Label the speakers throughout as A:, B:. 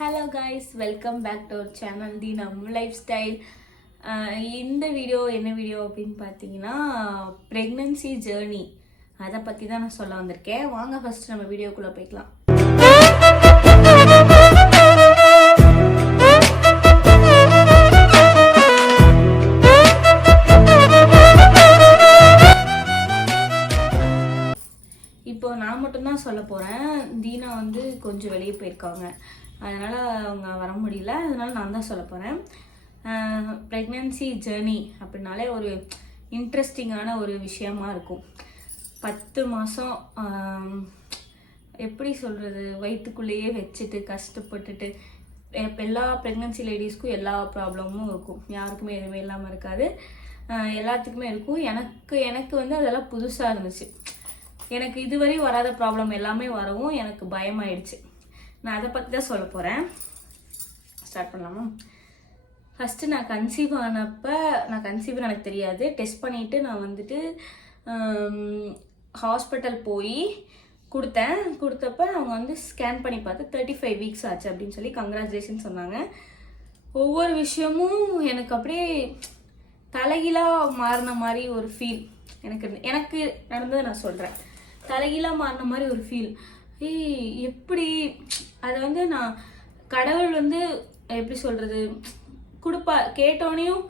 A: Hello guys welcome back to our channel the நம் life style இந்த video என்ன video அப்படின்னு பார்த்தீங்கன்னா ப்ரெக்னன்சி ஜேர்னி அதை பற்றி தான் நான் சொல்ல வந்திருக்கேன். வாங்க ஃபர்ஸ்ட் நம்ம வீடியோக்குள்ளே போய்க்கலாம். இப்போ நான் மட்டும்தான் சொல்ல போகிறேன் தீனா வந்து கொஞ்சம் வெளியே போயிருக்காங்க. அதனால் அவங்க வர முடியல. அதனால நான் தான் சொல்ல போகிறேன் ப்ரெக்னென்சி ஜேர்னி அப்படின்னாலே ஒரு இன்ட்ரெஸ்டிங்கான ஒரு விஷயமா இருக்கும். பத்து மாதம் எப்படி சொல்கிறது வயிற்றுக்குள்ளேயே வச்சுட்டு கஷ்டப்பட்டுட்டு எல்லா ப்ரெக்னென்சி லேடிஸ்க்கும் எல்லா ப்ராப்ளமும் இருக்கும். யாருக்குமே எதுவுமே இல்லாமல் இருக்காது. எல்லாத்துக்குமே இருக்கும். எனக்கு எனக்கு வந்து அதெல்லாம் புதுசாக இருந்துச்சு. எனக்கு இதுவரை வராத ப்ராப்ளம் எல்லாமே வரவும் எனக்கு பயமாயிடுச்சு. நான் அதை பற்றி தான் சொல்ல போகிறேன் ஸ்டார்ட் பண்ணலாமா? ஃபஸ்ட்டு நான் கன்சீவ் ஆனப்போ நான் கன்சீவ் எனக்கு தெரியாது. டெஸ்ட் பண்ணிவிட்டு நான் வந்துட்டு ஹாஸ்பிட்டல் போய் கொடுத்தேன். கொடுத்தப்ப அவங்க வந்து ஸ்கேன் பண்ணி பார்த்து தேர்ட்டி ஃபைவ் வீக்ஸ் ஆச்சு அப்படின்னு சொல்லி கங்க்ராச்சுலேஷன் சொன்னாங்க. ஒவ்வொரு விஷயமும் எனக்கு அப்படியே தலைகீழாக மாறின மாதிரி ஒரு ஃபீல் எனக்கு எனக்கு நடந்ததை நான் சொல்கிறேன் தலைகீழாக மாறின மாதிரி ஒரு ஃபீல் ஏய் எப்படி? அதை வந்து நான் கடவுள் வந்து எப்படி சொல்கிறது கொடுப்பா கேட்டோனையும்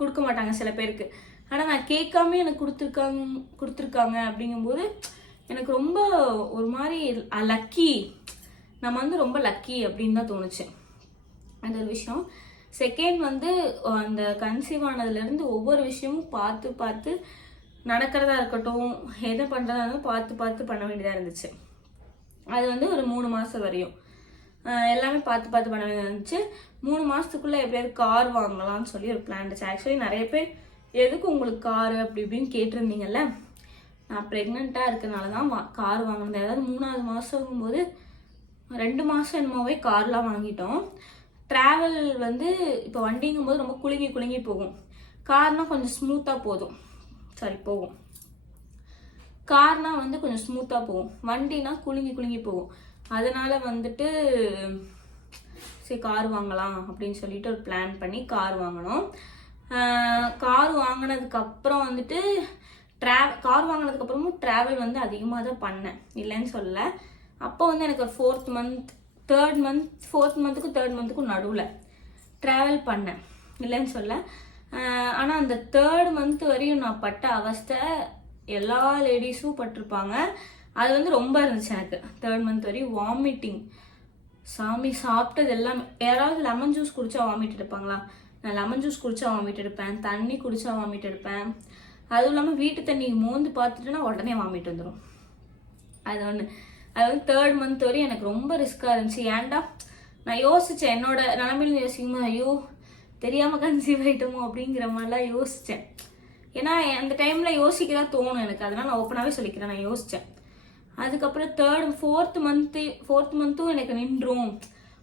A: கொடுக்க மாட்டாங்க சில பேருக்கு. ஆனால் நான் கேட்காம எனக்கு கொடுத்துருக்காங்க கொடுத்துருக்காங்க அப்படிங்கும்போது எனக்கு ரொம்ப ஒரு மாதிரி லக்கி நம்ம வந்து ரொம்ப லக்கி அப்படின்னு தான் தோணுச்சு. அந்த ஒரு விஷயம். செகண்ட் வந்து அந்த கன்சீவ் ஆனதுலேருந்து ஒவ்வொரு விஷயமும் பார்த்து பார்த்து நடக்கிறதா இருக்கட்டும் எதை பண்ணுறதா இருந்தாலும் பார்த்து பார்த்து பண்ண வேண்டியதாக இருந்துச்சு. அது வந்து ஒரு மூணு மாதம் வரையும். எல்லாமே பார்த்து பார்த்து பண்ண வேண்டியதாக இருந்துச்சு. மூணு மாதத்துக்குள்ளே எப்படியாவது கார் வாங்கலாம்னு சொல்லி ஒரு பிளான் இருந்துச்சு ஆக்சுவலி நிறைய பேர் எதுக்கு உங்களுக்கு கார் அப்படி இப்படின்னு கேட்டிருந்தீங்கல்ல? நான் ப்ரெக்னெண்ட்டாக இருக்கிறனால தான் வா கார் வாங்கினது அதாவது மூணாவது மாதம் போது ரெண்டு மாதம் என்னமோவே கார்லாம் வாங்கிட்டோம். ட்ராவல் வந்து இப்போ வண்டிங்கும் போது ரொம்ப குலுங்கி குலுங்கி போகும். கார்னால் கொஞ்சம் ஸ்மூத்தாக போதும். சாரி போகும் கார்னா வந்து கொஞ்சம் ஸ்மூத்தாக போகும். வண்டினா குலுங்கி குலுங்கி போகும். அதனால் வந்துட்டு சரி கார் வாங்கலாம் அப்படின்னு சொல்லிட்டு ஒரு பிளான் பண்ணி கார் வாங்கினோம் கார் வாங்கினதுக்கப்புறம் வந்துட்டு ட்ராவ கார் வாங்கினதுக்கப்புறமும் ட்ராவல் வந்து அதிகமாக தான் பண்ணேன். இல்லைன்னு சொல்லலை. அப்போ வந்து எனக்கு ஒரு fourth month third month fourth மந்த்துக்கும் third மந்த்துக்கும் நடுவில் ட்ராவல் பண்ணேன். இல்லைன்னு சொல்ல ஆனால் அந்த தேர்ட் மந்த் வரையும் நான் பட்ட அவஸ்தை எல்லா லேடிஸும் பட்டிருப்பாங்க. அது வந்து ரொம்ப இருந்துச்சு எனக்கு தேர்ட் மந்த் வரையும் வாமிட்டிங் சாமி சாப்பிட்டது எல்லாமே யாராவது லெமன் ஜூஸ் குடித்தா வாமிட் எடுப்பாங்களா? நான் லெமன் ஜூஸ் குடித்தா வாமிட் எடுப்பேன் தண்ணி குடித்தா வாமிட் எடுப்பேன். அதுவும் இல்லாமல் வீட்டு தண்ணி மோந்து பார்த்துட்டுனா உடனே வாமிட் வந்துடும் அது ஒன்று அது வந்து தேர்ட் மந்த் வரையும் எனக்கு ரொம்ப ரிஸ்க்காக இருந்துச்சு. ஏன்டா? நான் யோசித்தேன் என்னோட நிலமையில யோசிக்கும்போது ஐயோ தெரியாமல் கன்சீவ் ஆகிட்டோமோ அப்படிங்கிற மாதிரிலாம் யோசித்தேன் ஏன்னா அந்த டைமில் யோசிக்கிறதா தோணும் எனக்கு. அதனால் நான் ஓப்பனாகவே சொல்லிக்கிறேன். நான் யோசித்தேன் அதுக்கப்புறம் தேர்ட் ஃபோர்த் மந்த்து ஃபோர்த் மந்த்தும் எனக்கு நின்றும்.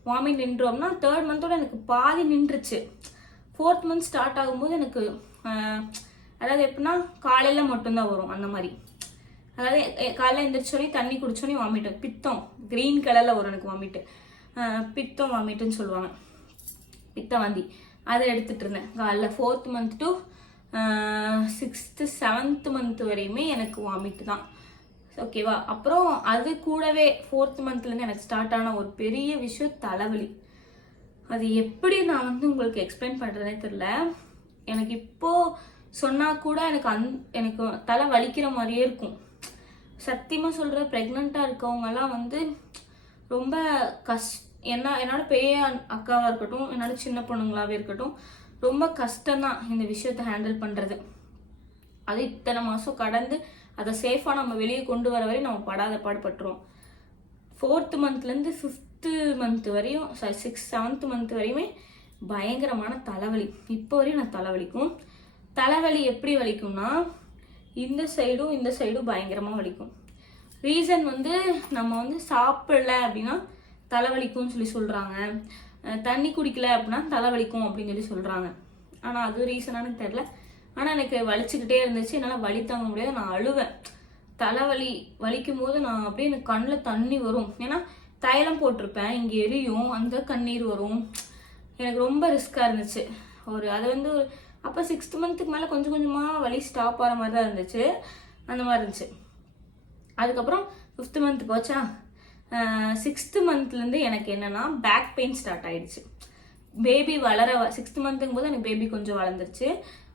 A: வாமிட் நின்றோம்னா தேர்ட் மந்தோட எனக்கு பாதி நின்றுச்சு. ஃபோர்த் மந்த் ஸ்டார்ட் ஆகும்போது எனக்கு அதாவது எப்படின்னா காலையில் மட்டும்தான் வரும் அந்த மாதிரி. அதாவது காலையில் எழுந்திரிச்சோடனே தண்ணி குடிச்சோடனே வாமிட் பித்தம். க்ரீன் கலரில் வரும் எனக்கு வாமிட்டு பித்தம் வாமிட்டுன்னு சொல்லுவாங்க. பித்த வாந்தி அதை எடுத்துட்டு இருந்தேன். காலைல fourth month to sixth seventh month வரையுமே எனக்கு வாமிட் தான். ஓகேவா அப்புறம் அது கூடவே ஃபோர்த் மந்த்லேருந்து எனக்கு ஸ்டார்ட் ஆன ஒரு பெரிய விஷயம் தலைவலி. அது எப்படி நான் வந்து உங்களுக்கு எக்ஸ்பிளைன் பண்ணுறதே தெரில எனக்கு இப்போது சொன்னால் கூட எனக்கு அந் எனக்கு தலை வலிக்கிற மாதிரியே இருக்கும். சத்தியமாக சொல்கிற ப்ரெக்னெண்ட்டாக இருக்கவங்கெல்லாம் வந்து ரொம்ப கஷ்ட என்ன என்னோட பெரிய அக்காவாக இருக்கட்டும் என்னோட சின்ன பொண்ணுங்களாகவே இருக்கட்டும் ரொம்ப கஷ்டம்தான் இந்த விஷயத்த ஹேண்டில் பண்ணுறது அது இத்தனை மாதம் கடந்து அதை சேஃபாக நம்ம வெளியே கொண்டு வர வரை நம்ம படாத பாடுபட்டுருவோம். ஃபோர்த்து மந்த்லேருந்து ஃபிஃப்த்து மந்த் வரையும் சாரி சிக்ஸ் செவன்த் மந்த் வரையுமே பயங்கரமான தலைவலி. இப்போ வரையும் நான் தலைவலிக்கும். தலைவலி எப்படி வலிக்கும்னா இந்த சைடும் இந்த சைடும் பயங்கரமாக வலிக்கும். ரீசன் வந்து நம்ம வந்து சாப்பிடல அப்படின்னா தலைவலிக்கும்னு சொல்லி சொல்கிறாங்க தண்ணி குடிக்கல அப்படின்னா தலைவலிக்கும் அப்படின்னு சொல்லி சொல்கிறாங்க ஆனால் அது ரீசனானு தெரில ஆனால் எனக்கு வலிச்சுக்கிட்டே இருந்துச்சு. என்னால் வலி தாங்க முடியாது. நான் அழுவேன். தலைவலி வலிக்கும் போது நான் அப்படியே எனக்கு கண்ணில் தண்ணி வரும். ஏன்னா தைலம் போட்டிருப்பேன். இங்கே எரியும். அங்கே கண்ணீர் வரும். எனக்கு ரொம்ப ரிஸ்க்காக இருந்துச்சு. ஒரு அது வந்து ஒரு அப்போ சிக்ஸ்த் மந்த்துக்கு மேலே கொஞ்சம் கொஞ்சமாக வலி ஸ்டாப் ஆகிற மாதிரி தான் இருந்துச்சு. அந்த மாதிரி இருந்துச்சு. அதுக்கப்புறம் ஃபிஃப்த் மந்த் போச்சா? சிக்ஸ்த்து மந்த்லேருந்து எனக்கு என்னென்னா பேக் பெயின் ஸ்டார்ட் ஆகிடுச்சு பேபி வளர சிக்ஸ்த் மந்த்துங்கும் போது எனக்கு பேபி கொஞ்சம் வளர்ந்துருச்சு.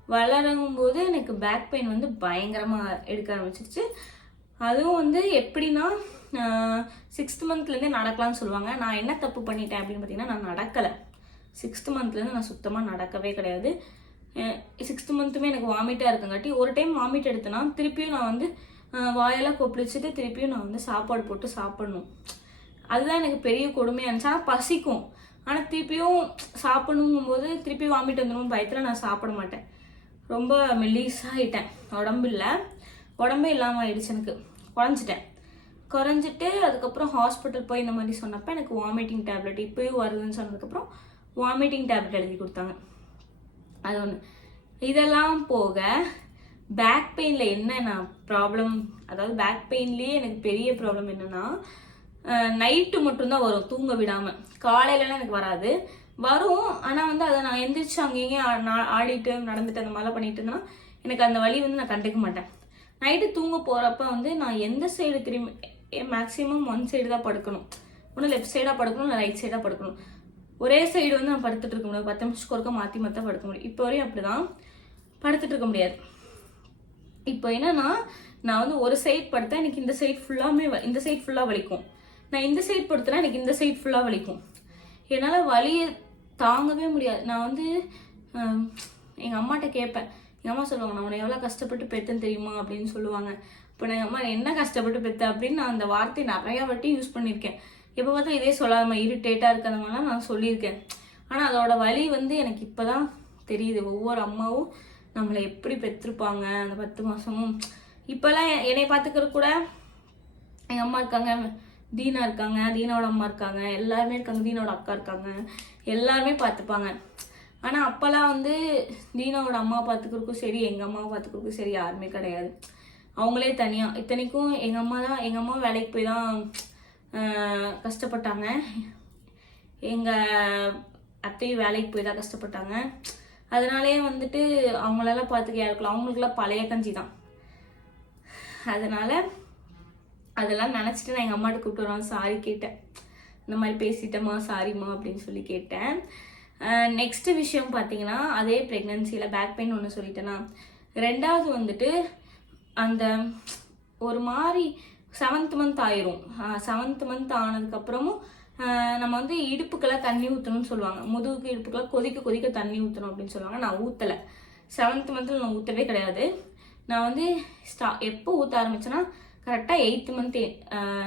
A: வளரும் போது எனக்கு பேக் பெயின் வந்து பயங்கரமாக எடுக்க ஆரம்பிச்சிருச்சு. அதுவும் வந்து எப்படின்னா சிக்ஸ்த் மந்த்லேருந்தே நடக்கலாம்னு சொல்லுவாங்க. நான் என்ன தப்பு பண்ணிட்டேன் அப்படின்னு பார்த்தீங்கன்னா நான் நடக்கலை. சிக்ஸ்த் மந்த்லேருந்து நான் சுத்தமாக நடக்கவே கிடையாது. சிக்ஸ்த் மந்த்துமே எனக்கு வாமிட்டாக இருக்கங்காட்டி ஒரு டைம் வாமிட் எடுத்தேன்னா திருப்பியும் நான் வந்து வாயெல்லாம் கொப்பளிச்சுட்டு திருப்பியும் நான் வந்து சாப்பாடு போட்டு சாப்பிடணும். அதுதான் எனக்கு பெரிய கொடுமையாக இருந்துச்சு. ஆனால் பசிக்கும். ஆனால் திருப்பியும் சாப்பிடணுங்கும்போது திருப்பி வாமிட் வந்துடும் பயத்தில் நான் சாப்பிட மாட்டேன். ரொம்ப மெல்லிஸாகிட்டேன் உடம்பு இல்லை. உடம்பே இல்லாமல் ஆயிடுச்சு எனக்கு. குறைஞ்சிட்டேன். குறைஞ்சிட்டு அதுக்கப்புறம் ஹாஸ்பிட்டல் போய் இந்த மாதிரி சொன்னப்போ எனக்கு வாமிட்டிங் டேப்லெட் இப்போயும் வருதுன்னு சொன்னதுக்கப்புறம் வாமிட்டிங் டேப்லெட் எழுதி கொடுத்தாங்க. அது ஒன்று இதெல்லாம் போக பேக் பெயினில் என்னென்ன ப்ராப்ளம் அதாவது பேக் பெயின்லேயே எனக்கு பெரிய ப்ராப்ளம் என்னென்னா நைட்டு மட்டும்தான் வரும் தூங்க விடாமல் காலையிலலாம் எனக்கு வராது. வரும் ஆனால் வந்து அதை நான் எந்திரிச்சு அங்கேயே ஆடிட்டு நடந்துட்டு அந்த மாதிரிலாம் பண்ணிட்டு இருந்தேன்னா எனக்கு அந்த வழி வந்து நான் கண்டுக்க மாட்டேன். நைட்டு தூங்க போகிறப்ப வந்து நான் எந்த சைடு திரும்பி மேக்ஸிமம் ஒன் சைடு தான் படுக்கணும். ஒன்று லெஃப்ட் சைடாக படுக்கணும் இல்லை ரைட் சைடாக படுக்கணும். ஒரே சைடு வந்து நான் படுத்துட்டு இருக்க முடியாது. பத்து நிமிஷத்துக்கு ஒருக்க மாற்றி மாற்றி படுக்க முடியும். இப்போ வரையும் அப்படி தான் படுத்துட்டு இருக்க முடியாது. இப்போ என்னன்னா நான் வந்து ஒரு சைட் படுத்தா எனக்கு இந்த சைட் ஃபுல்லாமே இந்த சைட் ஃபுல்லாக வலிக்கும். நான் இந்த சைட் படுத்தினா எனக்கு இந்த சைட் ஃபுல்லாக வலிக்கும். என்னால் வலியை தாங்கவே முடியாது. நான் வந்து எங்கள் அம்மாட்ட கேட்பேன் எங்கள் அம்மா சொல்லுவாங்க நான் உன்னை எவ்வளோ கஷ்டப்பட்டு பெற்றேன் தெரியுமா? அப்படின்னு சொல்லுவாங்க. இப்போ நான் எங்கள் அம்மா என்ன கஷ்டப்பட்டு பெத்த அப்படின்னு நான் அந்த வார்த்தை நிறையா வாட்டி யூஸ் பண்ணியிருக்கேன். எப்போ பார்த்தா இதே சொல்லாம இரிட்டேட்டாக இருக்கிறவங்களாம் நான் சொல்லியிருக்கேன். ஆனால் அதோட வலி வந்து எனக்கு இப்போ தான் தெரியுது. ஒவ்வொரு அம்மாவும் நம்மளை எப்படி பெற்றிருப்பாங்க? அந்த பத்து மாதமும் இப்போல்லாம் என்னை பார்த்துக்கிற கூட எங்கள் அம்மா இருக்காங்க தீனா இருக்காங்க தீனாவோட அம்மா இருக்காங்க எல்லாருமே இருக்காங்க தீனாவோட அக்கா இருக்காங்க எல்லாருமே பார்த்துப்பாங்க. ஆனால் அப்போல்லாம் வந்து தீனாவோட அம்மா பார்த்துக்கிறக்கும் சரி எங்கள் அம்மா பார்த்துக்கிறக்கும் சரி யாருமே கிடையாது. அவங்களே தனியாக இத்தனைக்கும் எங்கள் அம்மா தான் எங்கள் அம்மா வேலைக்கு போய் தான் கஷ்டப்பட்டாங்க. எங்கள் அத்தையும் வேலைக்கு போய் தான் கஷ்டப்பட்டாங்க. அதனாலே வந்துட்டு அவங்களெல்லாம் பார்த்துக்க இருக்கலாம் அவங்களுக்குலாம் பழைய கஞ்சி தான். அதனால அதெல்லாம் நினச்சிட்டு நான் எங்கள் அம்மாட்ட கூப்பிட்டு சாரி கேட்டேன். இந்த மாதிரி பேசிட்டேம்மா சாரிம்மா அப்படின்னு சொல்லி கேட்டேன். நெக்ஸ்ட்டு விஷயம் பார்த்தீங்கன்னா அதே ப்ரெக்னென்சியில் பேக் பெயின் ஒன்று சொல்லிட்டேன்னா ரெண்டாவது வந்துட்டு அந்த ஒரு மாதிரி செவன்த் மந்த் ஆயிரும். செவன்த் மந்த் ஆனதுக்கப்புறமும் நம்ம வந்து இடுப்புக்கெல்லாம் தண்ணி ஊற்றணும்னு சொல்லுவாங்க. முதுகுக்கு இடுப்புக்கெல்லாம் கொதிக்க கொதிக்க தண்ணி ஊற்றணும் அப்படின்னு சொல்லுவாங்க. நான் ஊற்றலை செவன்த் மந்தில் நான் ஊற்றவே கிடையாது. நான் வந்து ஸ்டா எப்போ ஊற்ற ஆரம்பிச்சேன்னா கரெக்டாக எயித்து மந்த்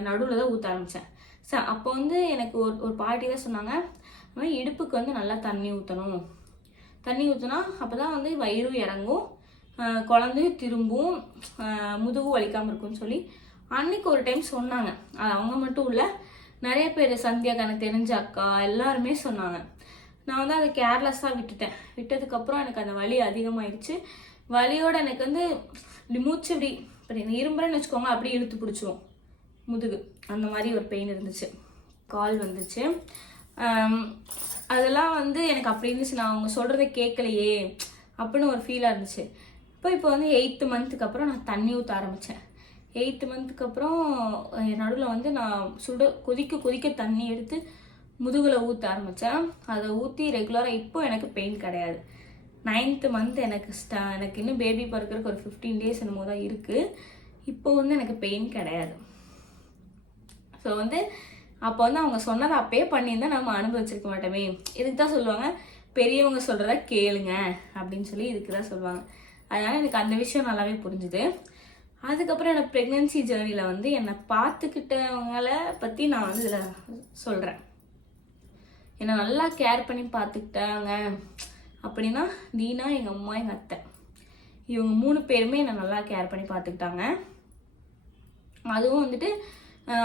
A: நடுவில் தான் ஊற்ற ஆரம்பித்தேன் ச அப்போ வந்து எனக்கு ஒரு ஒரு பாட்டி தான் சொன்னாங்க மாதிரி இடுப்புக்கு வந்து நல்லா தண்ணி ஊற்றணும் தண்ணி ஊற்றினா அப்போ தான் வந்து வயிறும் இறங்கும் குழந்தையும் திரும்பும் ஆஹ் முதுகும் வலிக்காமல் இருக்கும்னு சொல்லி அன்னைக்கு ஒரு டைம் சொன்னாங்க. அது அவங்க மட்டும் இல்லை நிறைய பேர் சந்தியா எனக்கு தெரிஞ்ச அக்கா எல்லாருமே சொன்னாங்க. நான் வந்து அதை கேர்லெஸ்ஸாக விட்டுட்டேன். விட்டதுக்கப்புறம் எனக்கு அந்த வலி அதிகமாயிடுச்சு. வலியோட எனக்கு வந்து இப்படி மூச்சு இப்படி இப்படி இரும்புறேன்னு வச்சுக்கோங்க அப்படியே இழுத்து பிடிச்சிரும். முதுகு. அந்த மாதிரி ஒரு பெயின் இருந்துச்சு. கால் வந்துச்சு. அதெல்லாம் வந்து எனக்கு அப்படி இருந்துச்சு. நான் அவங்க சொல்கிறத கேட்கலையே அப்படின்னு ஒரு ஃபீலாக இருந்துச்சு. இப்போ இப்போ வந்து எயித்து மந்த்துக்கு அப்புறம் நான் தண்ணி ஊற்ற ஆரம்பித்தேன் எயித்து மந்த்துக்கு அப்புறம் நடுவில் வந்து நான் சுட கொதிக்க கொதிக்க தண்ணி எடுத்து முதுகில் ஊற்ற ஆரம்பித்தேன் அதை ஊற்றி ரெகுலராக இப்போ எனக்கு பெயின் கிடையாது. நைன்த்து மந்த் எனக்கு ஸ்டா எனக்கு இன்னும் பேபி பிறக்கிறதுக்கு ஒரு ஃபிஃப்டீன் டேஸ் என்னமோ தான் இருக்குது இப்போ வந்து எனக்கு பெயின் கிடையாது. ஸோ வந்து அப்போ வந்து அவங்க சொன்னதை அப்பயே பண்ணியிருந்தா நம்ம அனுபவிச்சிருக்க மாட்டோமே. இதுக்கு தான் சொல்லுவாங்க பெரியவங்க சொல்கிறத கேளுங்க அப்படின்னு சொல்லி இதுக்கு தான் சொல்லுவாங்க. அதனால் எனக்கு அந்த விஷயம் நல்லாவே புரிஞ்சுது. அதுக்கப்புறம் எனக்கு ப்ரெக்னென்சி ஜேர்னியில் வந்து என்னை பார்த்துக்கிட்டவங்கள பற்றி நான் வந்து இதில் சொல்கிறேன் என்னை நல்லா கேர் பண்ணி பார்த்துக்கிட்டாங்க. அப்படின்னா தீனா எங்கள் அம்மா எங்கள் அத்தை. இவங்க மூணு பேருமே என்னை நல்லா கேர் பண்ணி பார்த்துக்கிட்டாங்க. அதுவும் வந்துட்டு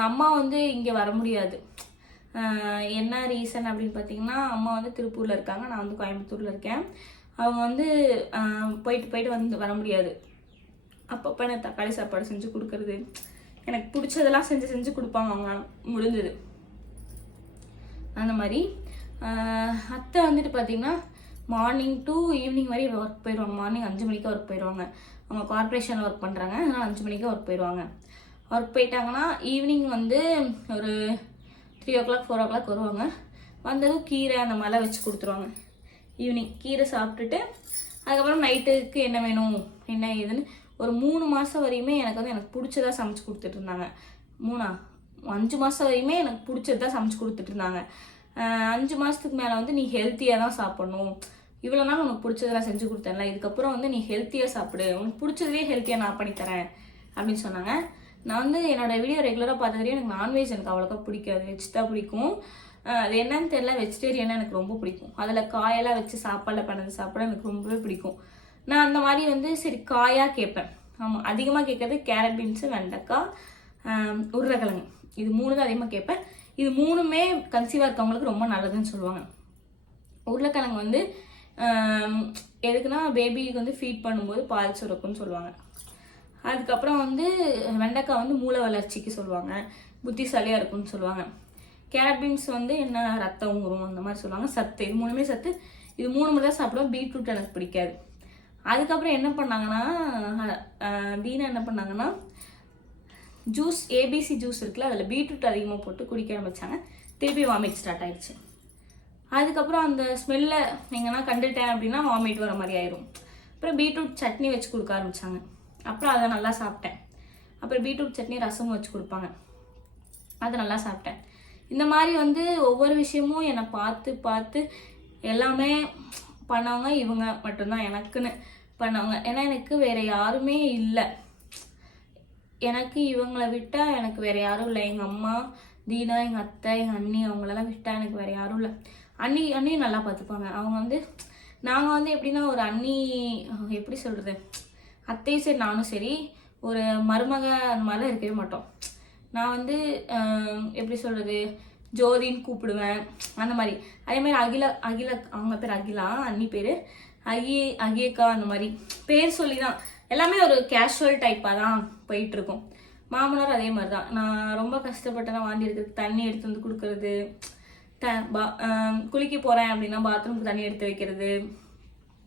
A: அம்மா வந்து இங்கே வர முடியாது. என்ன ரீசன் அப்படின்னு பார்த்தீங்கன்னா அம்மா வந்து திருப்பூரில் இருக்காங்க. நான் வந்து கோயம்புத்தூரில் இருக்கேன். அவங்க வந்து போயிட்டு போயிட்டு வந்து வர முடியாது. அப்பப்போ எனக்கு தக்காளி சாப்பாடு செஞ்சு கொடுக்கறது. எனக்கு பிடிச்சதெல்லாம் செஞ்சு செஞ்சு கொடுப்பாங்க அவங்க. முடிஞ்சது. மாதிரி. அத்தை வந்துட்டு பார்த்தீங்கன்னா மார்னிங் டு ஈவினிங் வரை ஒர்க் போயிடுவாங்க மார்னிங் அஞ்சு மணிக்கு ஒர்க் போயிடுவாங்க அவங்க கார்ப்பரேஷனில் ஒர்க் பண்ணுறாங்க அதனால் அஞ்சு மணிக்கு ஒர்க் போயிடுவாங்க ஒர்க் போயிட்டாங்கன்னா ஈவினிங் வந்து ஒரு த்ரீ ஓ கிளாக் ஃபோர் ஓ கிளாக் வருவாங்க. வந்ததும் கீரை அந்த மாதிரிலாம் வச்சு கொடுத்துருவாங்க. ஈவினிங் கீரை சாப்பிட்டுட்டு அதுக்கப்புறம் நைட்டுக்கு என்ன வேணும் என்ன ஏதுன்னு ஒரு மூணு மாதம் வரையுமே எனக்கு வந்து எனக்கு பிடிச்சதா சமைச்சு கொடுத்துட்டு இருந்தாங்க மூணா? அஞ்சு மாதம் வரையுமே எனக்கு பிடிச்சது தான் சமைச்சு கொடுத்துட்டு இருந்தாங்க அஞ்சு மாதத்துக்கு மேலே வந்து நீ ஹெல்த்தியாக தான் சாப்பிடணும். இவ்வளோ நாள் உனக்கு பிடிச்சதெல்லாம் செஞ்சு கொடுத்தேன்ல இதுக்கப்புறம் வந்து நீ ஹெல்த்தியாக சாப்பிடு. உனக்கு பிடிச்சதே ஹெல்த்தியாக நான் பண்ணித்தரேன் அப்படின்னு சொன்னாங்க. நான் வந்து என்னோட வீடியோ ரெகுலராக பார்த்த வரையும் எனக்கு நான்வெஜ் எனக்கு அவ்வளோக்கா பிடிக்காது. வெஜ் தான் பிடிக்கும். அது என்னன்னு தெரியல வெஜிடேரியனாக எனக்கு ரொம்ப பிடிக்கும். அதில் காயெல்லாம் வச்சு சாப்பாடில் பண்ணது சாப்பிட எனக்கு ரொம்பவே பிடிக்கும். நான் அந்த மாதிரி வந்து சரி காயாக கேட்பேன். ஆமாம் அதிகமாக கேட்கறது கேரட் பீன்ஸு வெண்டைக்காய் உருளைக்கிழங்கு. இது மூணு தான் அதிகமாக கேட்பேன். இது மூணுமே கன்சீவாக இருக்கவங்களுக்கு ரொம்ப நல்லதுன்னு சொல்லுவாங்க. உருளைக்கிழங்கு வந்து எதுக்குன்னா பேபிக்கு வந்து ஃபீட் பண்ணும்போது பால் சுரக்கும்னு சொல்லுவாங்க. அதுக்கப்புறம் வந்து வெண்டைக்காய் வந்து மூளை வளர்ச்சிக்கு சொல்லுவாங்க. புத்திசாலியாக இருக்கும்னு சொல்லுவாங்க. கேரட் பீன்ஸ் வந்து என்ன ரத்தம் ஊறும் அந்த மாதிரி சொல்லுவாங்க. சத்து இது மூணுமே சத்து. இது மூணு மட்டும் தான் சாப்பிடுவோம் பீட்ரூட் எனக்கு பிடிக்காது. அதுக்கப்புறம் என்ன பண்ணாங்கன்னா வீணா என்ன பண்ணாங்கன்னா ஜூஸ் ஏபிசி ஜூஸ் இருக்குல்ல அதில் பீட்ரூட் அதிகமாக போட்டு குடிக்க ஆரம்பிச்சாங்க. திருப்பி வாமிட் ஸ்டார்ட் ஆயிடுச்சு. அதுக்கப்புறம் அந்த ஸ்மெல்லை எங்கன்னா கண்டுட்டேன் அப்படின்னா வாமிட் வர மாதிரி ஆயிரும். அப்புறம் பீட்ரூட் சட்னி வச்சு கொடுக்க ஆரம்பித்தாங்க அப்புறம் அதை நல்லா சாப்பிட்டேன். அப்புறம் பீட்ரூட் சட்னி ரசமும் வச்சு கொடுப்பாங்க. அதை நல்லா சாப்பிட்டேன். இந்த மாதிரி வந்து ஒவ்வொரு விஷயமும் என்னை பார்த்து பார்த்து எல்லாமே பண்ணவங்க இவங்க மட்டும்தான் எனக்குன்னு. பண்ணவங்க. ஏன்னா எனக்கு வேற யாருமே இல்லை. எனக்கு இவங்களை விட்டா எனக்கு வேற யாரும் இல்லை. எங்கள் அம்மா தீனா எங்கள் அத்தை எங்கள் அண்ணி அவங்களெல்லாம் விட்டா எனக்கு வேற யாரும் இல்லை. அண்ணி அண்ணியும் நல்லா பார்த்துப்பாங்க. அவங்க வந்து நாங்கள் வந்து எப்படின்னா ஒரு அண்ணி எப்படி சொல்கிறது அத்தையும் சரி நானும் சரி ஒரு மருமக அந்த மாதிரிலாம் இருக்கவே மாட்டோம். நான் வந்து எப்படி சொல்கிறது ஜோதின்னு கூப்பிடுவேன். அந்த மாதிரி. அதே மாதிரி அகில அகில அவங்க பேர் அகிலா அண்ணி பேர். அகி அகியக்கா அந்த மாதிரி பேர் சொல்லி தான் எல்லாமே ஒரு கேஷுவல் டைப்பாக தான் போயிட்டுருக்கும். மாமனார் அதே மாதிரி தான் நான் ரொம்ப கஷ்டப்பட்டேன்னா வாந்தி எடுக்கிறது தண்ணி எடுத்து வந்து கொடுக்கறது த பா குளிக்க போகிறேன் அப்படின்னா பாத்ரூமுக்கு தண்ணி எடுத்து வைக்கிறது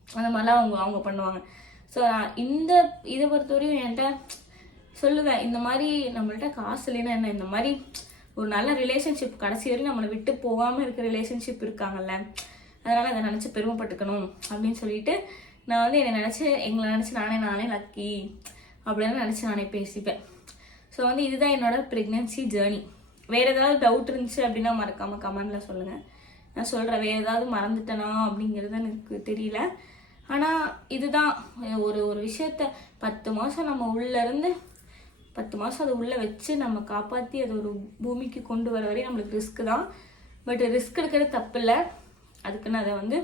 A: அந்த மாதிரிலாம் அவங்க அவங்க பண்ணுவாங்க. ஸோ இந்த இதை பொறுத்தவரையும் என்கிட்ட சொல்லுவேன் இந்த மாதிரி நம்மள்ட்ட காசு இல்லைன்னா என்ன? இந்த மாதிரி ஒரு நல்ல ரிலேஷன்ஷிப் கடைசி வரையும் நம்மளை விட்டு போகாமல் இருக்க ரிலேஷன்ஷிப் இருக்காங்கல்ல அதனால் அதை நினச்சி பெருமைப்பட்டுக்கணும் அப்படின்னு சொல்லிட்டு நான் வந்து என்னை நினச்சி எங்களை நினச்சி நானே நானே லக்கி அப்படின்னு நினச்சி நானே பேசிப்பேன். ஸோ வந்து இதுதான் என்னோடய ப்ரெக்னென்சி ஜேர்னி வேறு ஏதாவது டவுட் இருந்துச்சு அப்படின்னா மறக்காமல் கமெண்டில் சொல்லுங்கள் நான் சொல்கிறேன் வேறு ஏதாவது மறந்துட்டேனா அப்படிங்கிறது எனக்கு தெரியல. ஆனால் இதுதான் ஒரு ஒரு விஷயத்த பத்து மாதம் நம்ம உள்ளேருந்து பத்து மாதம் அதை உள்ளே வச்சு நம்ம காப்பாற்றி அதை ஒரு பூமிக்கு கொண்டு வர வரையும் நம்மளுக்கு ரிஸ்க்கு தான். பட் ரிஸ்க் எடுக்கிறது தப்பு இல்லை அதுக்குன்னு அதை வந்து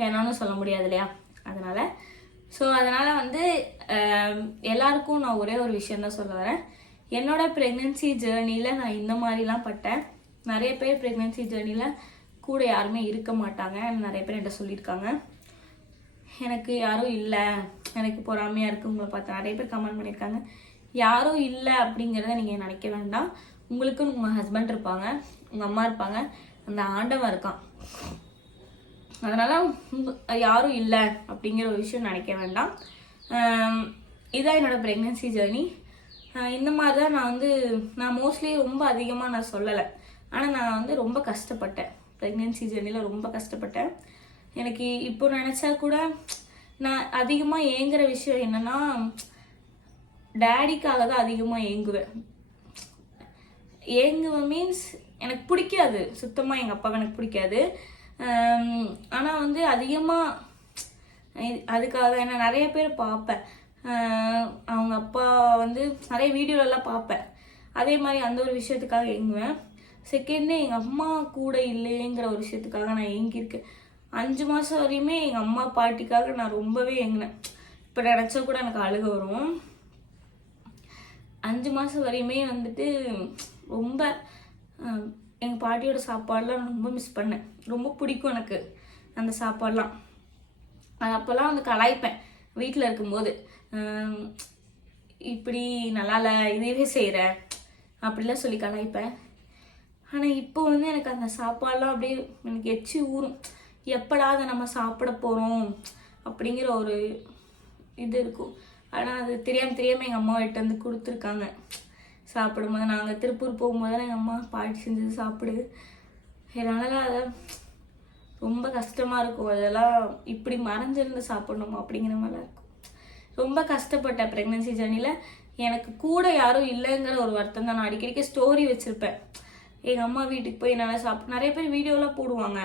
A: வேணாம்னு சொல்ல முடியாது இல்லையா? அதனால் ஸோ அதனால் வந்து எல்லாருக்கும் நான் ஒரே ஒரு விஷயம் தான் சொல்ல வரேன். என்னோடய ப்ரெக்னென்சி ஜேர்னியில் நான் இந்த மாதிரிலாம் பட்டேன். நிறைய பேர் ப்ரெக்னென்சி ஜேர்னியில் கூட யாருமே இருக்க மாட்டாங்க. நிறைய பேர் என்கிட்ட சொல்லியிருக்காங்க. எனக்கு யாரும் இல்லை. எனக்கு பொறாமையாக இருக்குது உங்களை பார்த்து நிறைய பேர் கமெண்ட் பண்ணியிருக்காங்க. யாரும் இல்லை அப்படிங்கிறத நீங்கள் நினைக்க வேண்டாம். உங்களுக்குன்னு உங்கள் ஹஸ்பண்ட் இருப்பாங்க. உங்கள் அம்மா இருப்பாங்க. அந்த ஆண்டவன் இருக்கான். அதனால யாரும் இல்லை அப்படிங்கிற ஒரு விஷயம் நினைக்க வேண்டாம். இதுதான் இதான் என்னோட ப்ரெக்னென்சி ஜேர்னி இந்த மாதிரி தான் நான் வந்து நான் மோஸ்ட்லி ரொம்ப அதிகமாக நான் சொல்லலை. ஆனால் நான் வந்து ரொம்ப கஷ்டப்பட்டேன். ப்ரெக்னென்சி ஜேர்னியில் ரொம்ப கஷ்டப்பட்டேன். எனக்கு இப்போ நினச்சா கூட நான் அதிகமாக ஏங்குற விஷயம் என்னென்னா டேடிக்காக தான் அதிகமாக ஏங்குவேன். ஏங்குவேன் மீன்ஸ் எனக்கு பிடிக்காது. சுத்தமாக எங்கள் அப்பாவை எனக்கு பிடிக்காது. ஆனால் வந்து அதிகமாக அதுக்காக என்ன நிறைய பேர் பார்ப்பேன். அவங்க அப்பா வந்து நிறைய வீடியோலலாம் பார்ப்பேன். அதே மாதிரி அந்த ஒரு விஷயத்துக்காக ஏங்குவேன். செகண்டு எங்கள் அம்மா கூட இல்லைங்கிற ஒரு விஷயத்துக்காக நான் ஏங்கியிருக்கேன் அஞ்சு மாதம் வரையுமே எங்கள் அம்மா பாட்டிக்காக நான் ரொம்பவே ஏங்கினேன். இப்போ நினச்சா கூட எனக்கு அழுக வரும். அஞ்சு மாதம் வரையுமே வந்துட்டு ரொம்ப எங்கள் பாட்டியோட சாப்பாடெலாம் ரொம்ப மிஸ் பண்ணேன். ரொம்ப பிடிக்கும் எனக்கு அந்த சாப்பாடெலாம். அது அப்போல்லாம் வந்து கலாய்ப்பேன் வீட்டில் இருக்கும்போது. இப்படி நல்லா இல்லை இதுவே செய்கிற அப்படிலாம் சொல்லி கலாய்ப்பேன். ஆனால் இப்போ வந்து எனக்கு அந்த சாப்பாடுலாம் அப்படியே எனக்கு எச்சி ஊறும். எப்படா அதை நம்ம சாப்பிட போகிறோம் அப்படிங்கிற ஒரு இது இருக்கும். ஆனால் அது தெரியாமல் தெரியாமல் எங்கள் அம்மா கிட்ட வந்து கொடுத்துருக்காங்க. சாப்பிடும்போது நாங்கள் திருப்பூர் போகும்போது எங்கள் அம்மா பாட்டி செஞ்சது சாப்பிடு. என்னால் அதை ரொம்ப கஷ்டமாக இருக்கும். அதெல்லாம் இப்படி மறைஞ்சிருந்து சாப்பிடணுமா அப்படிங்கிற மாதிரிலாம் இருக்கும். ரொம்ப கஷ்டப்பட்டேன் ப்ரெக்னென்சி ஜர்னியில் எனக்கு கூட யாரும் இல்லைங்கிற ஒரு வருத்தம் தான். நான் அடிக்கடிக்க ஸ்டோரி வச்சுருப்பேன். எங்கள் அம்மா வீட்டுக்கு போய் என்னால் சாப்பிட்டு நிறைய பேர் வீடியோலாம் போடுவாங்க.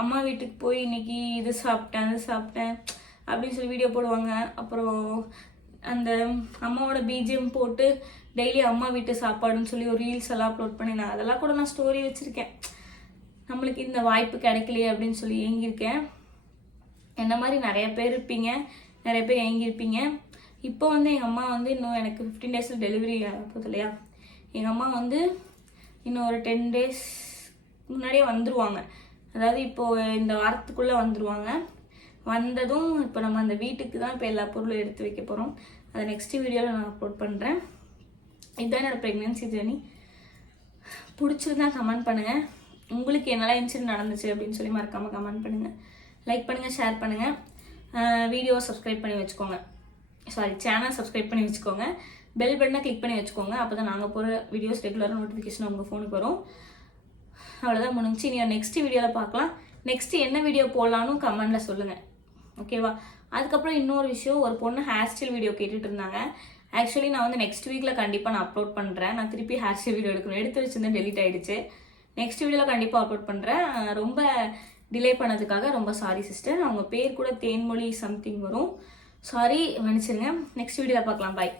A: அம்மா வீட்டுக்கு போய் இன்னைக்கு இது சாப்பிட்டேன் அது சாப்பிட்டேன் அப்படின்னு சொல்லி வீடியோ போடுவாங்க. அப்புறம் அந்த அம்மாவோட பிஜிஎம் போட்டு டெய்லி அம்மா வீட்டு சாப்பாடுன்னு சொல்லி ஒரு ரீல்ஸ் எல்லாம் அப்லோட் பண்ணேன் நான் அதெல்லாம் கூட நான் ஸ்டோரி வச்சுருக்கேன். நம்மளுக்கு இந்த வாய்ப்பு கிடைக்கலையே அப்படின்னு சொல்லி ஏங்கியிருக்கேன். என்ன மாதிரி நிறைய பேர் இருப்பீங்க நிறைய பேர் ஏங்கியிருப்பீங்க. இப்போ வந்து எங்கள் அம்மா வந்து இன்னும் எனக்கு ஃபிஃப்டீன் டேஸில் டெலிவரி போகுது இல்லையா? எங்கள் அம்மா வந்து இன்னும் ஒரு டென் டேஸ் முன்னாடியே வந்துடுவாங்க அதாவது இப்போது இந்த வாரத்துக்குள்ளே வந்துடுவாங்க வந்ததும் இப்போ நம்ம அந்த வீட்டுக்கு தான் இப்போ எல்லா பொருளும் எடுத்து வைக்க போகிறோம் அதை நெக்ஸ்ட் வீடியோவில் நான் அப்லோட் பண்ணுறேன் இதுதான் என்னோடய ப்ரெக்னென்சி ஜேர்னி பிடிச்சிருந்தா கமெண்ட் பண்ணுங்கள் உங்களுக்கு என்னெல்லாம் இன்சிடென்ட் நடந்துச்சு அப்படின்னு சொல்லி மறக்காமல் கமெண்ட் பண்ணுங்கள் லைக் பண்ணுங்கள் ஷேர் பண்ணுங்கள் வீடியோவை சப்ஸ்கிரைப் பண்ணி வச்சுக்கோங்க. சாரி சேனல் சப்ஸ்கிரைப் பண்ணி வச்சுக்கோங்க. பெல் பட்டனை கிளிக் பண்ணி வச்சுக்கோங்க. அப்போ தான் நாங்கள் போகிற வீடியோஸ் ரெகுலராக நோட்டிஃபிகேஷன் உங்கள் ஃபோனுக்கு வரும். அவ்வளோதான் முடிஞ்சு நீ நெக்ஸ்ட் வீடியோவில் பார்க்கலாம். நெக்ஸ்ட் என்ன வீடியோ போடலான்னு கமெண்டில் சொல்லுங்கள் ஓகேவா அதுக்கப்புறம் இன்னொரு விஷயம் ஒரு பொண்ணு ஹேர் ஸ்டைல் வீடியோ கேட்டுட்டு இருந்தாங்க. ஆக்சுவலி நான் வந்து நெக்ஸ்ட் வீக்கில் கண்டிப்பாக நான் அப்லோட் பண்ணுறேன் நான் திருப்பி ஹேர் ஸ்டைல் வீடியோ எடுக்கணும். எடுத்து வச்சிருந்தேன் டெலிட் ஆகிடுச்சு நெக்ஸ்ட் வீடியோவில் கண்டிப்பாக அப்லோட் பண்ணுறேன் ரொம்ப டிலே பண்ணதுக்காக ரொம்ப சாரி சிஸ்டர் அவங்க பேர் கூட தேன்மொழி சம்திங் வரும். சாரி மன்னிச்சிருங்க. நெக்ஸ்ட் வீடியோவில் பார்க்கலாம். பாய்